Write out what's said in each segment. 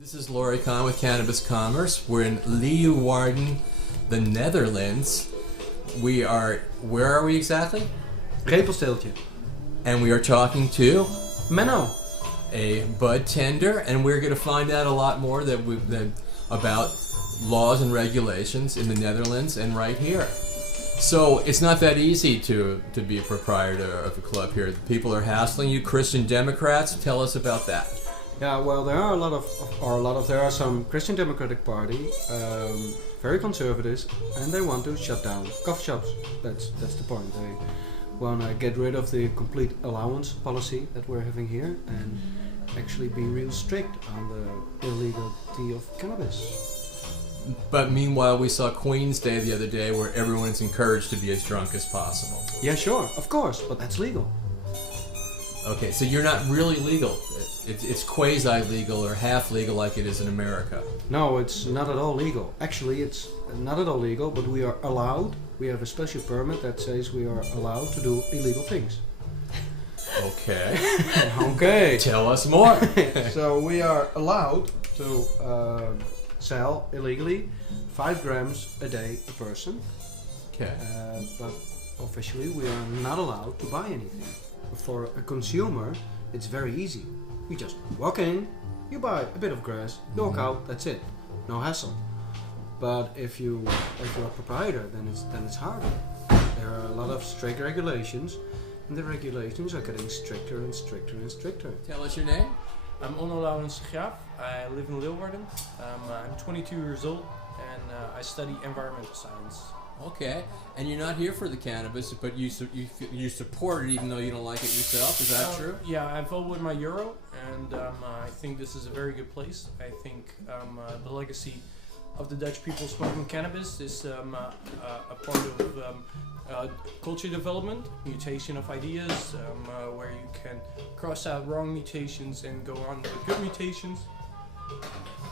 This is Laurie Kahn with Cannabis Commerce. We're in Leeuwarden, the Netherlands. Where are we exactly? Repelsteeltje. And we are talking to Menno. a bud tender, and we're going to find out a lot more about laws and regulations in the Netherlands and right here. So it's not that easy to be a proprietor of a club here. People are hassling you. Christian Democrats, tell us about that. Yeah, well, there are some Christian Democratic Party, very conservatives, and they want to shut down coffee shops. That's the point. They want to get rid of the complete allowance policy that we're having here and actually be real strict on the illegality of cannabis. But meanwhile, we saw Queen's Day the other day where everyone's encouraged to be as drunk as possible. Yeah, sure, of course, but that's legal. Okay, so you're not really legal. It's quasi-legal or half-legal like it is in America. No, it's not at all legal. Actually, it's not at all legal, but we are allowed. We have a special permit that says we are allowed to do illegal things. Okay. Okay. Tell us more. So we are allowed to sell illegally 5 grams a day a person. Okay. But officially we are not allowed to buy anything. For a consumer, it's very easy. You just walk in, you buy a bit of grass, you walk out, that's it. No hassle. But if you're a proprietor, then it's harder. There are a lot of strict regulations, and the regulations are getting stricter and stricter and stricter. Tell us your name. I'm Onno Laurens Graaf. I live in Leeuwarden. I'm 22 years old and I study environmental science. Okay. And you're not here for the cannabis, but you support it even though you don't like it yourself. Is that true? Yeah, I vote with my euro, and I think this is a very good place. I think the legacy of the Dutch people smoking cannabis is a part of culture development, mutation of ideas, where you can cross out wrong mutations and go on with good mutations.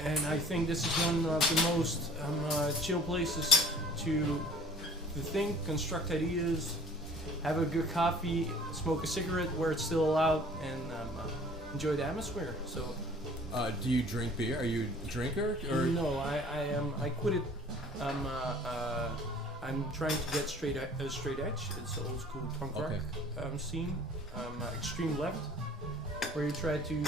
And I think this is one of the most chill places to think, construct ideas, have a good coffee, smoke a cigarette where it's still allowed, and enjoy the atmosphere. So. Do you drink beer? Are you a drinker? Or? No, I am. I quit it. I'm trying to get straight edge. It's an old school punk rock scene. Extreme left, where you try to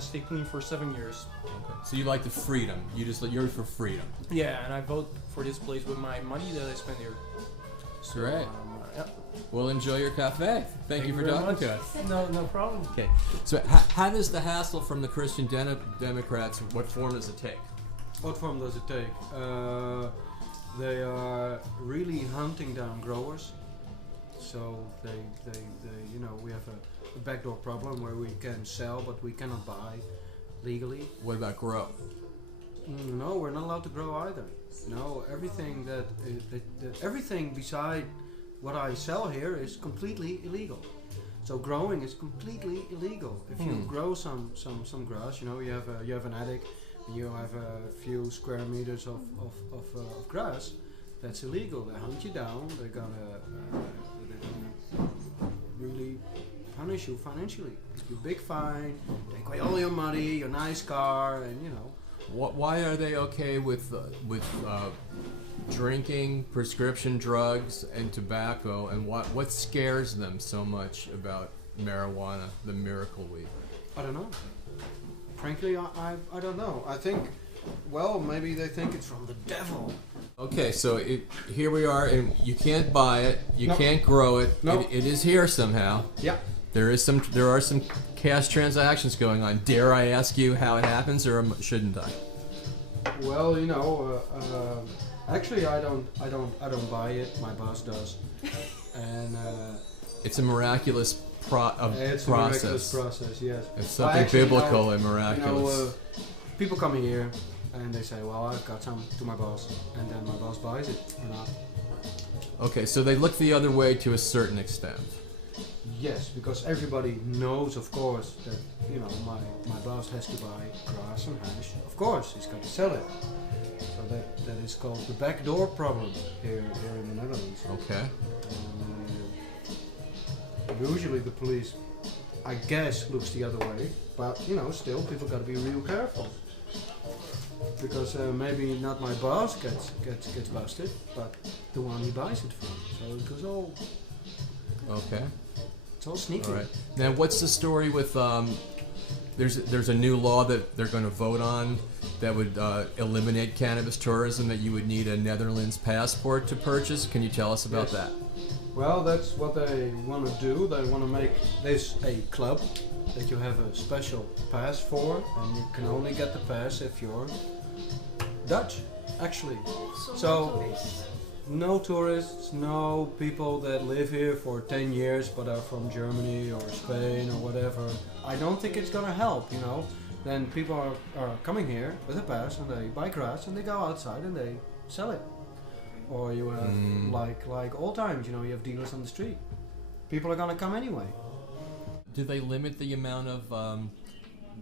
stay clean for 7 years. Okay. So you like the freedom. You're for freedom. Yeah, and I vote for this place with my money that I spend here. So, great. Yeah. Well, enjoy your cafe. Thank you for talking to us. No problem. Okay. So how does the hassle from the Christian Democrats, what form does it take? What form does it take? They are really hunting down growers. So they we have a backdoor problem where we can sell but we cannot buy legally. What about grow? No, we're not allowed to grow either. No, everything everything beside what I sell here is completely illegal. So growing is completely illegal. If you grow some grass, you have an attic, and you have a few square meters of grass, that's illegal. They hunt you down. They're gonna really punish you financially. Give you a big fine, take away all your money, your nice car, and Why are they okay with drinking, prescription drugs, and tobacco? And what scares them so much about marijuana, the miracle weed? I don't know. Frankly, I don't know. I think, maybe they think it's from the devil. Okay, so here we are, and you can't buy it, you can't grow it. No. It is here somehow. Yeah. There are some cash transactions going on. Dare I ask you how it happens, or shouldn't I? Well, actually, I don't buy it. My boss does, and it's a miraculous it's process. a miraculous process. Yes. It's something biblical and miraculous. People come here and they say, "Well, I've got some to my boss," and then my boss buys it or not. Okay, so they look the other way to a certain extent. Yes, because everybody knows, of course, that my boss has to buy grass and hash. Of course, he's got to sell it. So that is called the backdoor problem here in the Netherlands. Okay. Usually the police, I guess, looks the other way, but still people got to be real careful. because maybe not my boss gets busted, but the one he buys it from. So it goes all. Okay. It's all sneaky. All right. Now, what's the story with? There's a new law that they're going to vote on that would eliminate cannabis tourism. That you would need a Netherlands passport to purchase. Can you tell us about that? Well, that's what they want to do. They want to make this a club that you have a special pass for, and you can only get the pass if you're Dutch, actually. So no tourists, no people that live here for 10 years but are from Germany or Spain or whatever. I don't think it's gonna help, you know. Then people are coming here with a pass and they buy grass and they go outside and they sell it. Or you have like old times, you know, you have dealers on the street. People are gonna come anyway. Do they limit the amount of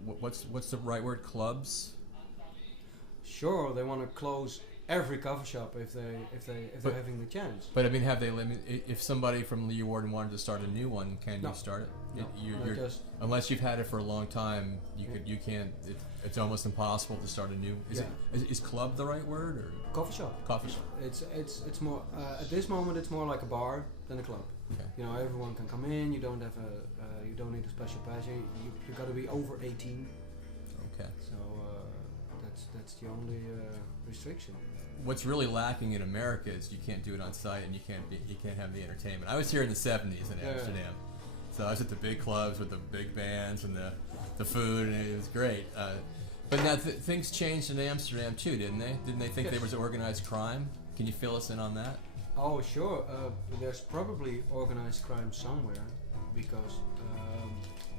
what's the right word? Clubs? Sure, they want to close every coffee shop if they're having the chance. But I mean, have they limit? If somebody from Leeuwarden wanted to start a new one, can you start it? No, You're unless you've had it for a long time, you can't. It's almost impossible to start a new. Is club the right word or coffee shop? Coffee shop. It's more at this moment it's more like a bar than a club. Okay. You know, everyone can come in. You don't have you don't need a special pass. You got to be over 18. Okay. So that's the only restriction. What's really lacking in America is you can't do it on site and you can't have the entertainment. I was here in the 70s in Amsterdam, so I was at the big clubs with the big bands and the food, and it was great. But now things changed in Amsterdam too, didn't they? Didn't they think there was organized crime? Can you fill us in on that? Oh sure, there's probably organized crime somewhere because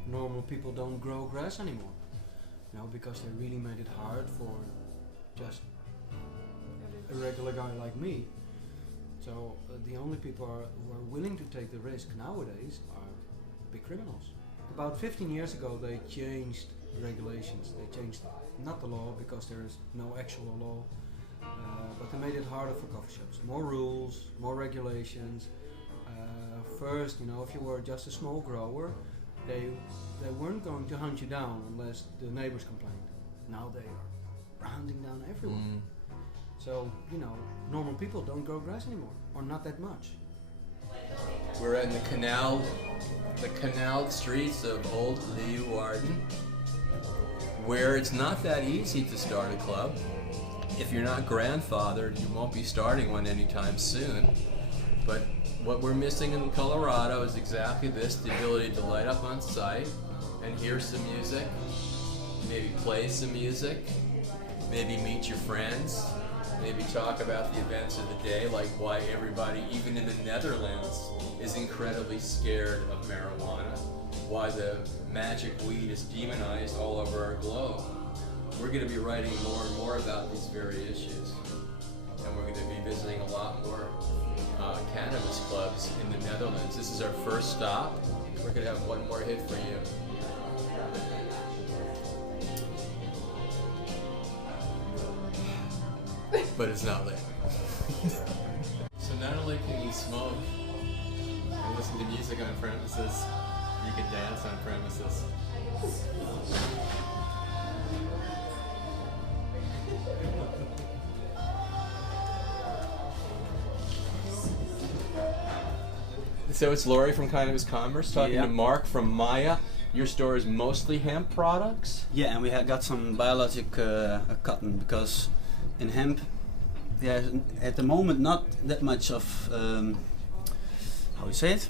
normal people don't grow grass anymore. You know, because they really made it hard for just a regular guy like me. So the only people who are willing to take the risk nowadays are big criminals. About 15 years ago they changed regulations. They changed not the law because there is no actual law, but they made it harder for coffee shops. More rules, more regulations. First, you know, if you were just a small grower, they weren't going to hunt you down unless the neighbors complained. Now they are hunting down everyone. So, you know, normal people don't grow grass anymore, or not that much. We're in the canal streets of Old Leeuwarden, where it's not that easy to start a club. If you're not grandfathered, you won't be starting one anytime soon. But what we're missing in Colorado is exactly this, the ability to light up on site and hear some music, maybe play some music, maybe meet your friends, maybe talk about the events of the day, like why everybody, even in the Netherlands, is incredibly scared of marijuana, why the magic weed is demonized all over our globe. We're going to be writing more and more about these very issues, and we're going to be visiting a lot more cannabis clubs in the Netherlands. This is our first stop. We're going to have one more hit for you. But it's not lit. So not only can you smoke and listen to music on premises, you can dance on premises. So it's Laurie from Cannabis Commerce talking to Mark from Maya. Your store is mostly hemp products? Yeah, and we have got some biologic cotton because in hemp there's at the moment not that much of how you say it.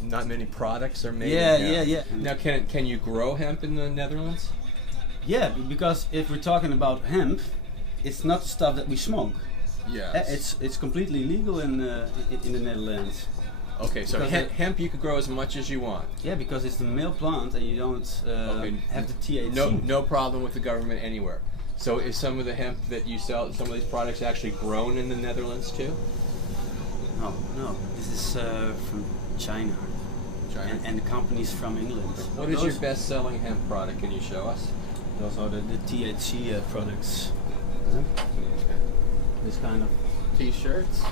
Not many products are made. Yeah. Now, can you grow hemp in the Netherlands? Yeah, because if we're talking about hemp, it's not stuff that we smoke. Yeah. It's completely legal in the Netherlands. Okay, so hemp you could grow as much as you want. Yeah, because it's the male plant and you don't have the THC. No problem with the government anywhere. So is some of the hemp that you sell, some of these products actually grown in the Netherlands too? No. This is from China. And the company's from England. What is your best-selling hemp product? Can you show us? Those are the THC products. This kind of T-shirts.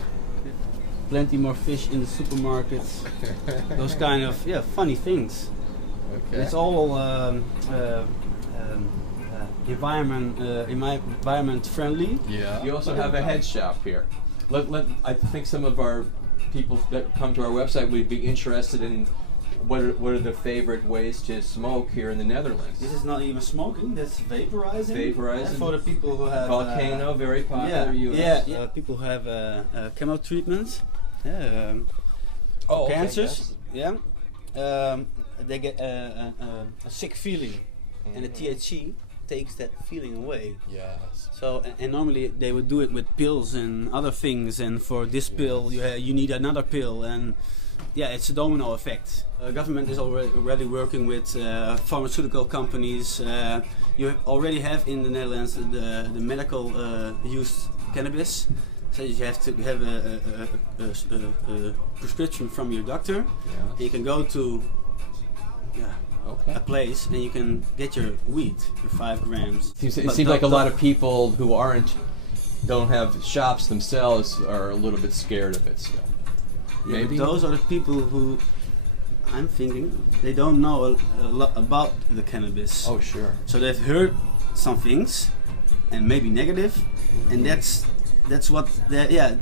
Plenty more fish in the supermarkets. Those kind of funny things. Okay. It's all environment friendly. Yeah. You also have a head shop here. I think some of our people that come to our website would be interested in what are the favorite ways to smoke here in the Netherlands. This is not even smoking, that's vaporizing. Vaporizing. For the people who have Volcano, very popular. Yeah, US. people who have chemo treatment. Okay, cancers. Yeah. They get a sick feeling, and the THC takes that feeling away. Yes. So and normally they would do it with pills and other things, and for this pill you need another pill, and yeah, it's a domino effect. Government is already working with pharmaceutical companies. You already have in the Netherlands the medical use cannabis. So you have to have a prescription from your doctor. Yes. You can go to Okay. a place and you can get your weed, your 5 grams. It seems like a lot of people who don't have shops themselves are a little bit scared of it still. Yeah, Maybe those are the people who, I'm thinking, they don't know a lot about the cannabis. Oh, sure. So they've heard some things, and maybe negative, and that's what they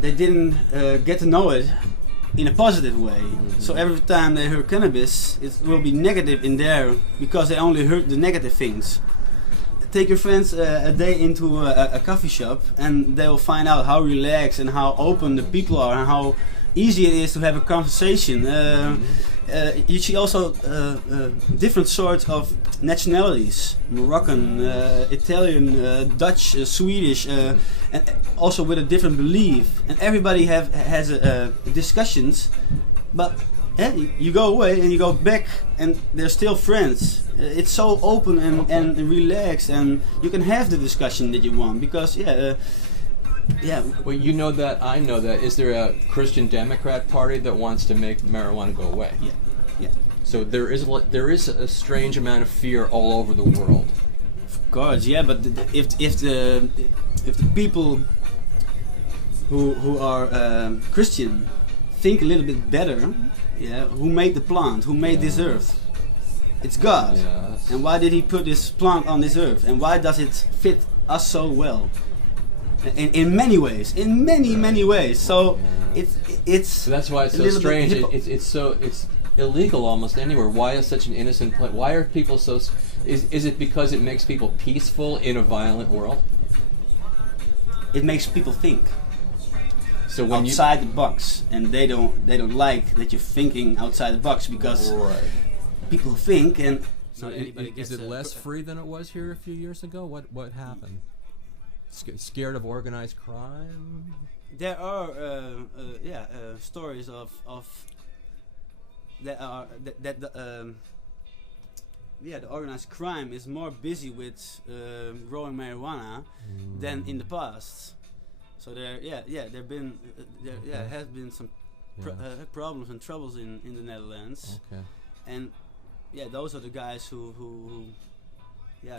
they didn't get to know it in a positive way. So every time they hear cannabis, it will be negative in there because they only heard the negative things. Take your friends a day into a coffee shop and they will find out how relaxed and how open the people are and how easy it is to have a conversation. You see also different sorts of nationalities: Moroccan, Italian, Dutch, Swedish, and also with a different belief. And everybody has discussions, but you go away and you go back and they're still friends. It's so open and relaxed, and you can have the discussion that you want because well, you know that, I know that. Is there a Christian Democrat Party that wants to make marijuana go away? Yeah. So there is a strange amount of fear all over the world. Of course, yeah. But if the people who are Christian think a little bit better, who made the plant? Who made this earth? It's God. Yes. And why did He put this plant on this earth? And why does it fit us so well? In many ways, in many ways. So it's. So that's why it's so strange. It's illegal almost anywhere. Why is such an innocent plant? Why are people so? Is it because it makes people peaceful in a violent world? It makes people think. So when outside the box, and they don't like that you're thinking outside the box because people think and. So is it less free than it was here a few years ago? What happened? Scared of organized crime? There are stories of that the organized crime is more busy with growing marijuana than in the past. So there has been some problems and troubles in the Netherlands. Okay. And those are the guys who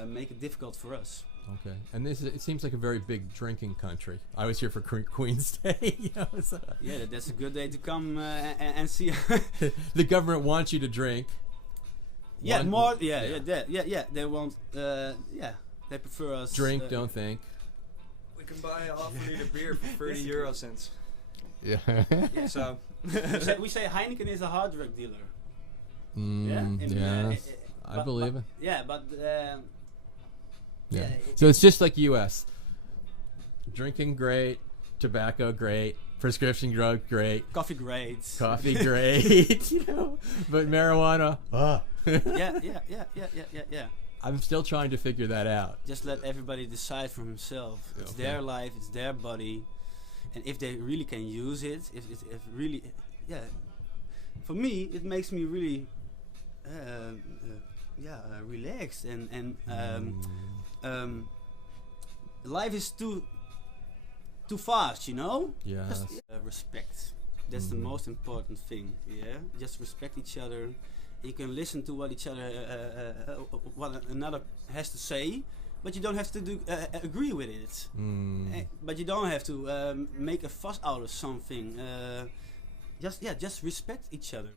make it difficult for us. Okay, and it seems like a very big drinking country. I was here for Queen's Day. That's a good day to come and see. The government wants you to drink. They want. They prefer us. Drink, don't think. We can buy a half a liter beer for 30 euro cents. Yeah. So we say Heineken is a hard drug dealer. I believe it. Yeah, but. So it's just like U.S. Drinking great, tobacco great, prescription drug great, coffee great, but marijuana. Yeah. I'm still trying to figure that out. Just let everybody decide for himself. It's their life, it's their body, and if they really can use it, if really, for me, it makes me really, relaxed and. Life is too fast, Yes. Just, respect. That's the most important thing. Just respect each other. You can listen to what what another has to say, but you don't have to agree with it. But you don't have to make a fuss out of something. Just respect each other.